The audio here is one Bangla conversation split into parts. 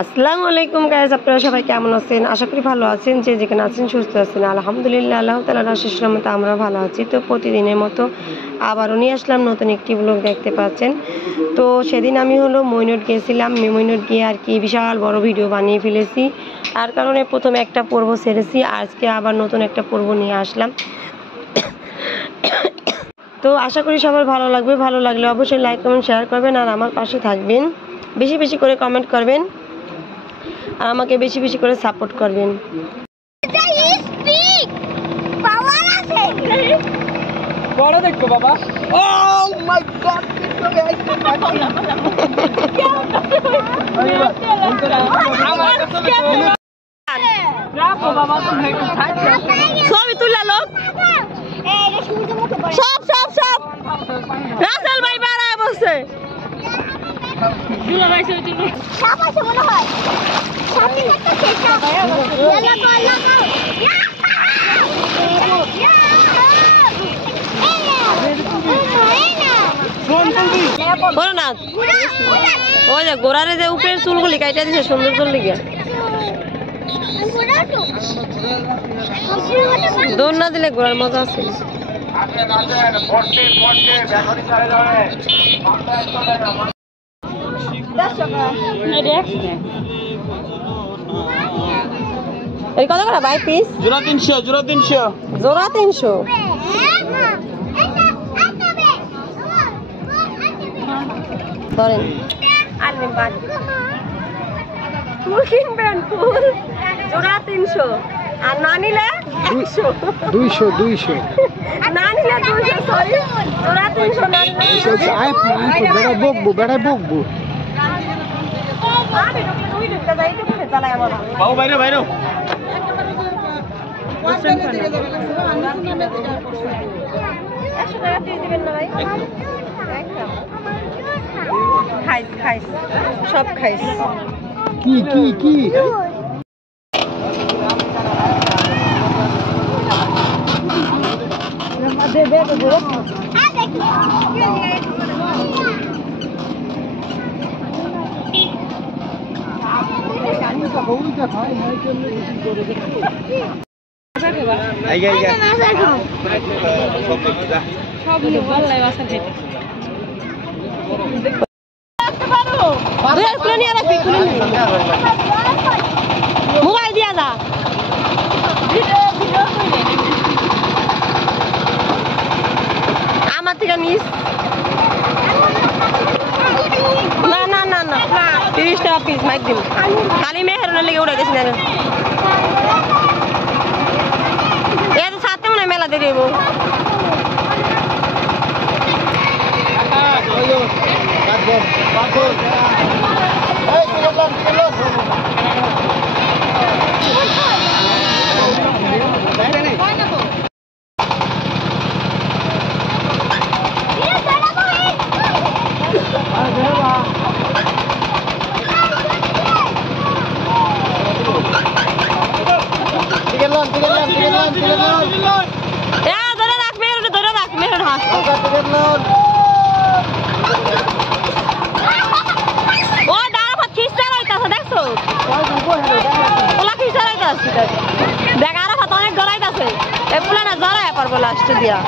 আসসালামু আলাইকুম গাইস, আপনারা সবাই কেমন আছেন? আশা করি ভালো আছেন। যে যেখানে আছেন সুস্থ আছেন। আলহামদুলিল্লাহ, আল্লাহ তাআলার অশেষ রহমতে আমরা ভালো আছি। তো প্রতিদিনের মতো আবারও নিয়ে আসলাম নতুন একটি ব্লগ, দেখতে পাচ্ছেন। তো সেদিন আমি মইনট গিয়েছিলাম। মইনট গিয়ে আর কি বিশাল বড় ভিডিও বানিয়ে ফেলেছি। তার কারণে প্রথমে একটা পর্ব ছেড়েছি, আজকে আবার নতুন একটা পর্ব নিয়ে আসলাম। তো আশা করি সবার ভালো লাগবে। ভালো লাগলে অবশ্যই লাইক কমেন্ট শেয়ার করবেন আর আমার পাশে থাকবেন। বেশি বেশি করে কমেন্ট করবেন আর আমাকে বেশি বেশি করে সাপোর্ট করবেন। বড় দেখো বাবা। ও মাই গড, ছবি তুলে লোক সব সব সব রাসেল ভাই বাড়ায় বসছে। মনে হয় ওই যে গোড়ারে যে উপরের চুলগুলি কাইটা দিছে সুন্দর চুল দিকে দৌড় না দিলে ঘোরার মজা আছে। কত করে ভাই পিস? জোড়া 300, জোড়া 300, জোড়া 300। ধরেন ফুল কিনবেন, ফুল জোড়া 300 আর না নিলে 200 না নিলে 200। সরি, জোড়া 300 না নিলে বেড়া বকবো, বেড়া বকবো। বাবু বাইরে বাইরে 100 টাকা পিস দিবেন না ভাই? খাইস খাইস সব খাইস। কি কি কি মোবাইল দিয়া যা। আমার থেকে নিস না না না না 30 টাকা পিস মাইক দিন। খালি মেহেরনের লেগে উড়ে গেছি না এত সাথে মনে মেলা দিয়ে দেবো। অনেক গলাইতেছে পুলানা জড়ায় পারবো লাস্ট দিয়া।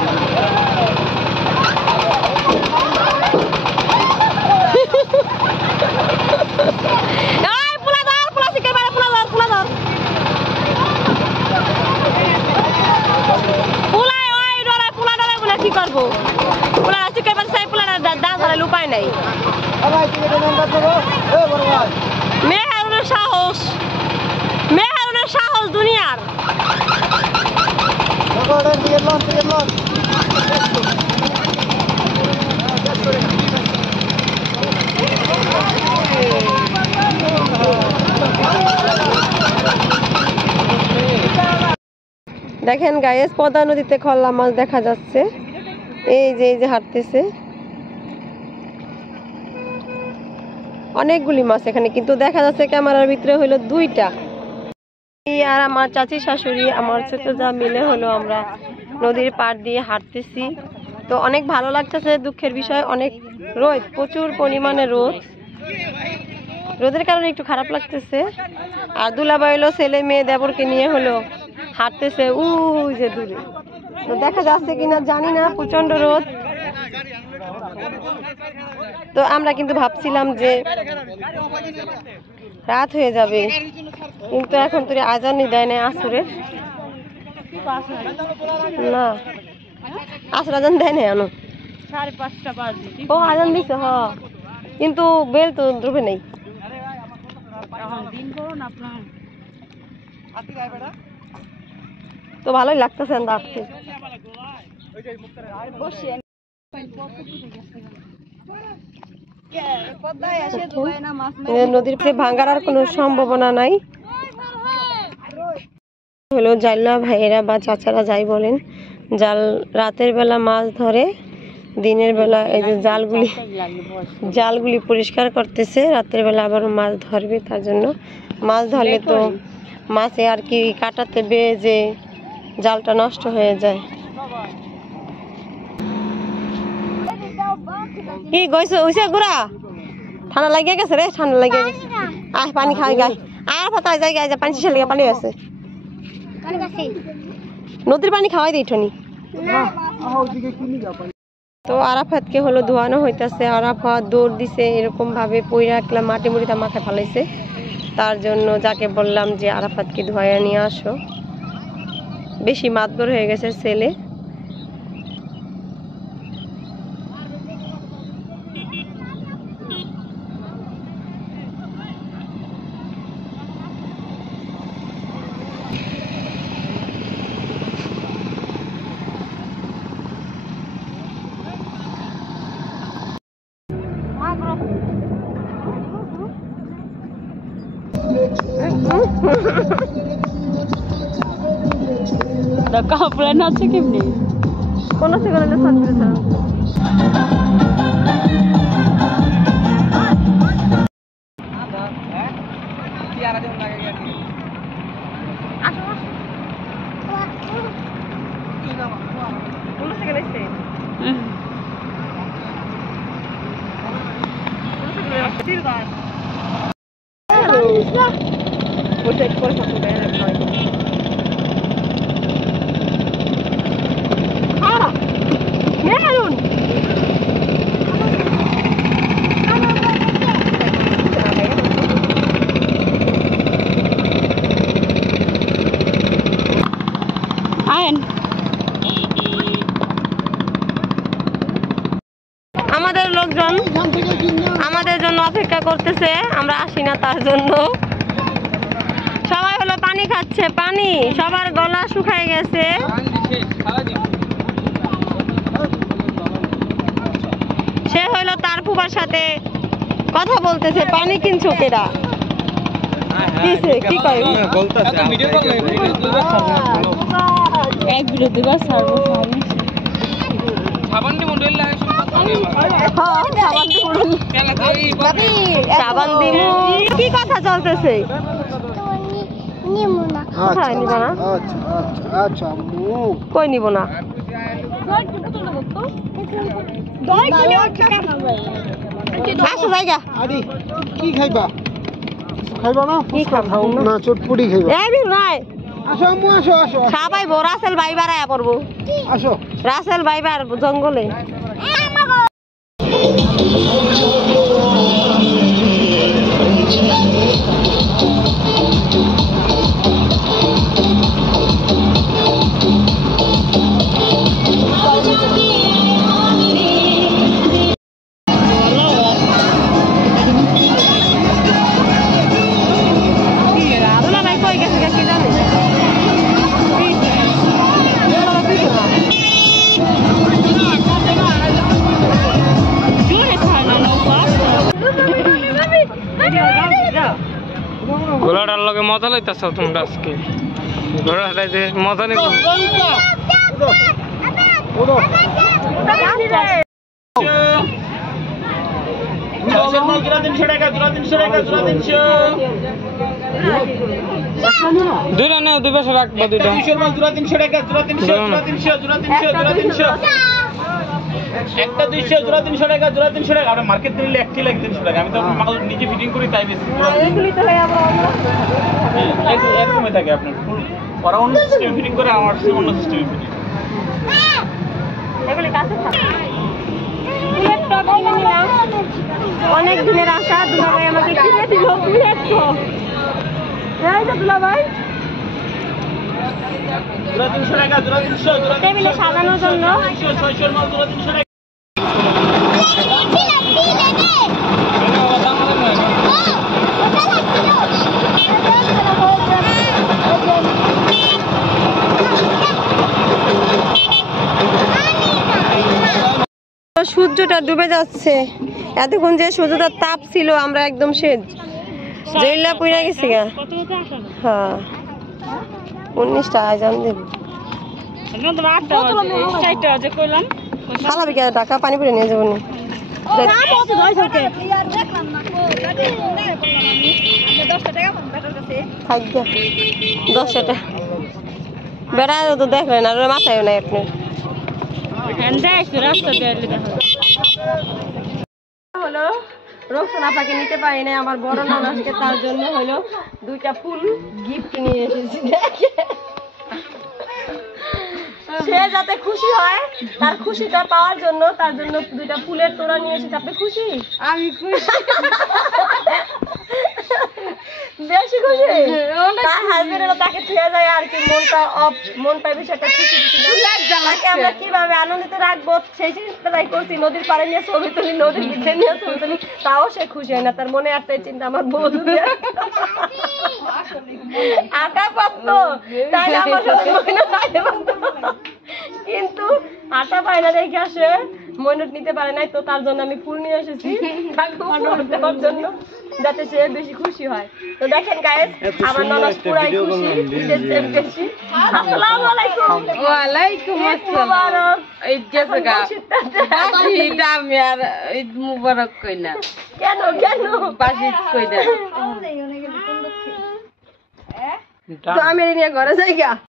কি করবো পুলা চিকেন বাচ্চা পুলানা দা ধরালে উপায় নাই। মেহেরুনের সাহস, মেহেরুনের সাহস দুনিয়ার। দেখেন গাইস, পদ্মা নদীতে খল্লা মাছ দেখা যাচ্ছে। এই যে হাঁটতেছে। অনেকগুলি মাছ এখানে, কিন্তু দেখা যাচ্ছে ক্যামেরার ভিতরে হলো দুইটা। আর আমার চাচি শাশুড়ি আমার ছোট যা মিলে হলো আমরা নদীর পাড় দিয়ে হাঁটতেছি। তো অনেক ভালো লাগতেছে। দুঃখের বিষয় অনেক রোদ, প্রচুর পরিমাণে রোদ, রোদের কারণে একটু খারাপ লাগতেছে। আর দুলাভাই হলো ছেলে মেয়ে দেবরকে নিয়ে হলো হাঁটতেছে ওই যে দূরে, তো দেখা যাচ্ছে কিনা জানি না, প্রচন্ড রোদ। তো আমরা কিন্তু ভাবছিলাম যে রাত হয়ে যাবে, কিন্তু এখন তো আজানই দেয় না আসরের, না আসর আজান দেয় না এখনো, 5:30 বাজে। ও আজান দিছে হ, কিন্তু বেল তো দ্রবে নেই। তো ভালোই লাগতেছে আসতে। নদীর ভাঙার আর কোনো সম্ভাবনা নাই। হলো জাল্লা ভাইয়েরা বা চাচারা যাই বলেন, জাল রাতের বেলা মাছ ধরে, দিনের বেলা এই যে জালগুলি পরিষ্কার করতেছে, রাতের বেলা আবার মাছ ধরবে। তার জন্য মাছ ধরলে তো মাছে আর কি কাটাতে বেজে জালটা নষ্ট হয়ে যায়। কি গইছে হইছে গুড়া, ঠান্ডা লাগিয়ে গেছে রে, ঠান্ডা লাগিয়ে গেছে। আয় পানি খাই গাই, আর ফাতা জায়গায় যা পানি শেষে লেগে পানি আছে, নদীর পানি খাওয়াই দিই ঠনি। তো আরাফাতকে হলো ধোয়ানো হইতাছে। আরাফাত দৌড় দিছে, এরকম ভাবে পইরা একলা মাটি মুড়িটা মাথায় ফালাইছে। তার জন্য যাকে বললাম যে আরাফাতকে ধোয়া নিয়ে আসো, বেশি মাতবর হয়ে গেছে ছেলে। প্ল্যান আছে কেমনি কোন আছে কোন আমাদের লোকজন আমাদের জন্য অপেক্ষা করতেছে, আমরা আসি না তার জন্য। সবাই হলো পানি খাচ্ছে, পানি সবার গলা শুকায় গেছে। সে হলো তার ফুফার সাথে কথা বলতেছে, পানি কিনছো কেডা, কি কয় কি কথা চলতেছে? কই নিব না, আসো জায়গা কি খাইবা? খাইবা না? কি খাবো না চটপুরি খাইবা? এই নাই, আসো আম্মু আসো আসো। সবাই রাসেল ভাই বাড়ায় পড়বো, আসো রাসেল ভাই বার জঙ্গলে। ঘোড়াটার লগে মজা লইতেছ তোমরা আজকে, ঘোড়াটা যে মজা নেই। দুইটা নেও, দুই পাশে রাখবো দুইটা। একটা 200 জোড়া 300 টাকা জোড়া 300 টাকা। আমরা মার্কেট নিলে একটি লাগে 300 টাকা। আমি তো মাল নিজে ফিটিং করি তাই বেশি এরকমই থাকে আপনার ফুল ওরা অন্য সিস্টেমে ফিটিং করে, আমার অন্য সিস্টেমে ফিটিং। অনেক দিনের আশা দুলাভাই আমাকে কিনে দিল ফুলের টব। এই যে দুলাভাই জোড়া 300 টাকা জোড়া 300 জোড়া টেবিলে সাজানোর জন্য 600 মাল জোড়া 300 টাকা। সূর্যটা ডুবে যাচ্ছে। এতক্ষণ যে সূর্যটার তাপ ছিল আমরা একদম সেজ জেলা পুইরা গেছি গা। হ্যাঁ 19টা আয়োজন দেব খালাবি কেন টাকা পানি পরে নিয়ে যাবো থাকবে 10টা বেড়া তো দেখবেন আর মাথায় নাই আপনার হলো রোকসান আপাকে নিতে পারি না, আমার বড় নানাকে, তার জন্য হলো 2টা ফুল গিফট নিয়ে এসেছি। সে যাতে খুশি হয়, তার খুশিটা পাওয়ার জন্য তার জন্য 2টা ফুলের তোড়া নিয়ে এসেছি। আপনি খুশি? আমি খুশি, বেশি খুশি। তার হাজবেন্ড তাকে ছুঁয়ে যায় আর কি, মনটা বেশি একটা খুশি তাকে আমরা কিভাবে আনন্দিত রাখবো সেই চিন্তাটাই করছি। নদীর পাড়ে নিয়ে ছবি তুলি, নদীর ভিতরে নিয়ে ছবি তুলি, তাও সে খুশি হয় না। তার মনে একটাই চিন্তা, আমার বউ যদি আটা পারতো তাহলে আমার সাথে মইনুট আইতে পারতো, কিন্তু আটা পায় না দেখে আসে মইনুট নিতে পারে নাই। তো তার জন্য আমি ফুল নিয়ে এসেছি দেওয়ার জন্য, যাতে সে বেশি খুশি হয়। তো দেখেন গায়েস, আমার ননদ পুরাই খুশি, বেশি। আসসালামু আলাইকুম। ওয়ালাইকুম আসসালাম। ঈদ গেছে গা, ঈদ আমি আর ঈদ মুবারক কই না। কেন কেন বাসি ঈদ কই না। তো আমি নিয়ে ঘরে যাই গা।